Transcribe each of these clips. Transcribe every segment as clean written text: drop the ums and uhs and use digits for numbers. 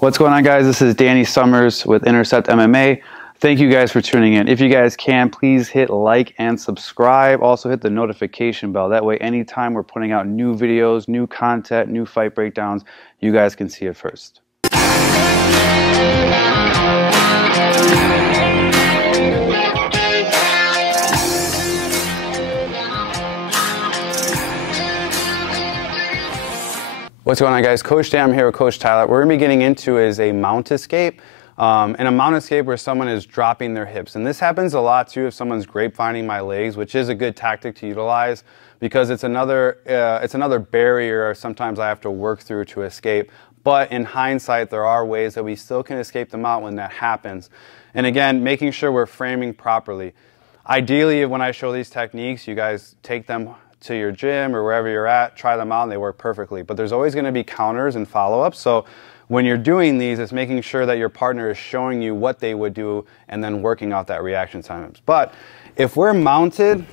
What's going on, guys? This is Danny Summers with Intercept MMA. Thank you guys for tuning in. If you guys can, please hit like and subscribe. Also hit the notification bell. That way, anytime we're putting out new videos, new content, new fight breakdowns, you guys can see it first. What's going on, guys? Coach Dan, I'm here with Coach Tyler. What we're going to be getting into is a mount escape. And a mount escape where someone is dropping their hips. And this happens a lot too if someone's grapeveining my legs, which is a good tactic to utilize because it's another barrier sometimes I have to work through to escape. But in hindsight, there are ways that we still can escape the mount when that happens. And again, making sure we're framing properly. Ideally, when I show these techniques, you guys take them to your gym or wherever you're at, try them out, and they work perfectly. But there's always going to be counters and follow-ups. So when you're doing these, it's making sure that your partner is showing you what they would do and then working out that reaction times. But if we're mounted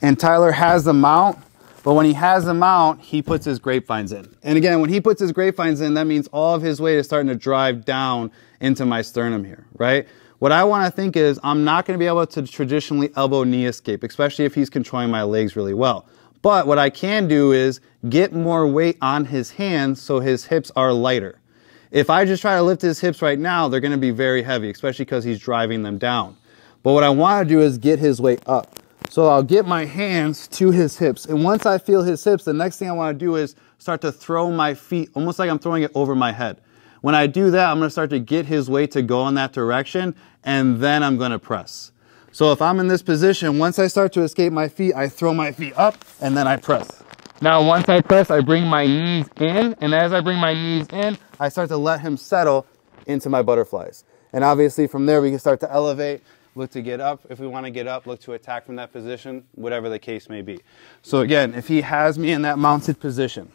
and Tyler has the mount, but when he has the mount, he puts his grapevines in. And again, when he puts his grapevines in, that means all of his weight is starting to drive down into my sternum here, right? What I want to think is I'm not going to be able to traditionally elbow knee escape, especially if he's controlling my legs really well. But what I can do is get more weight on his hands so his hips are lighter. If I just try to lift his hips right now, they're going to be very heavy, especially because he's driving them down. But what I want to do is get his weight up. So I'll get my hands to his hips. And once I feel his hips, the next thing I want to do is start to throw my feet, almost like I'm throwing it over my head. When I do that, I'm going to start to get his weight to go in that direction, and then I'm going to press. So if I'm in this position, once I start to escape my feet, I throw my feet up, and then I press. Now, once I press, I bring my knees in, and as I bring my knees in, I start to let him settle into my butterflies. And obviously, from there, we can start to elevate, look to get up. If we want to get up, look to attack from that position, whatever the case may be. So again, if he has me in that mounted position,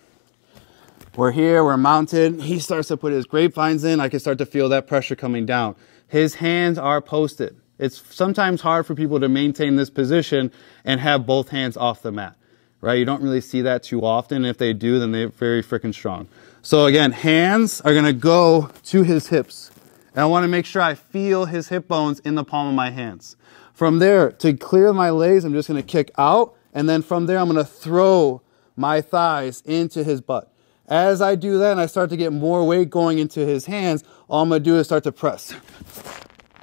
we're here, we're mounted, he starts to put his grapevines in, I can start to feel that pressure coming down. His hands are posted. It's sometimes hard for people to maintain this position and have both hands off the mat, right? You don't really see that too often. If they do, then they're very freaking strong. So again, hands are gonna go to his hips. And I wanna make sure I feel his hip bones in the palm of my hands. From there, to clear my legs, I'm just gonna kick out, and then from there, I'm gonna throw my thighs into his butt. As I do that and I start to get more weight going into his hands, all I'm going to do is start to press.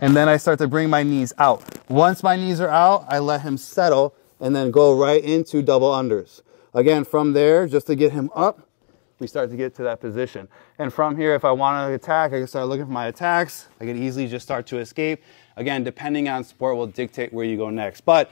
And then I start to bring my knees out. Once my knees are out, I let him settle and then go right into double unders. Again, from there, just to get him up, we start to get to that position. And from here, if I want to attack, I can start looking for my attacks. I can easily just start to escape. Again, depending on sport will dictate where you go next. But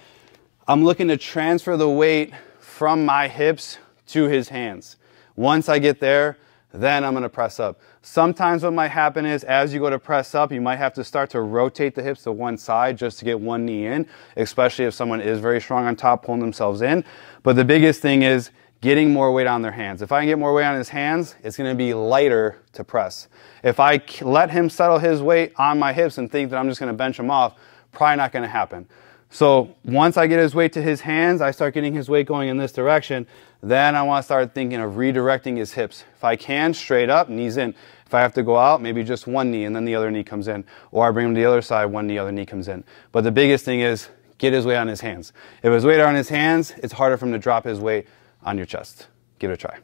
I'm looking to transfer the weight from my hips to his hands. Once I get there, then I'm going to press up. Sometimes what might happen is as you go to press up, you might have to start to rotate the hips to one side just to get one knee in, especially if someone is very strong on top, pulling themselves in. But the biggest thing is getting more weight on their hands. If I can get more weight on his hands, it's going to be lighter to press. If I let him settle his weight on my hips and think that I'm just going to bench him off, probably not going to happen. So once I get his weight to his hands, I start getting his weight going in this direction. Then I want to start thinking of redirecting his hips. If I can, straight up, knees in. If I have to go out, maybe just one knee and then the other knee comes in. Or I bring him to the other side, one knee, other knee comes in. But the biggest thing is get his weight on his hands. If his weight are on his hands, it's harder for him to drop his weight on your chest. Give it a try.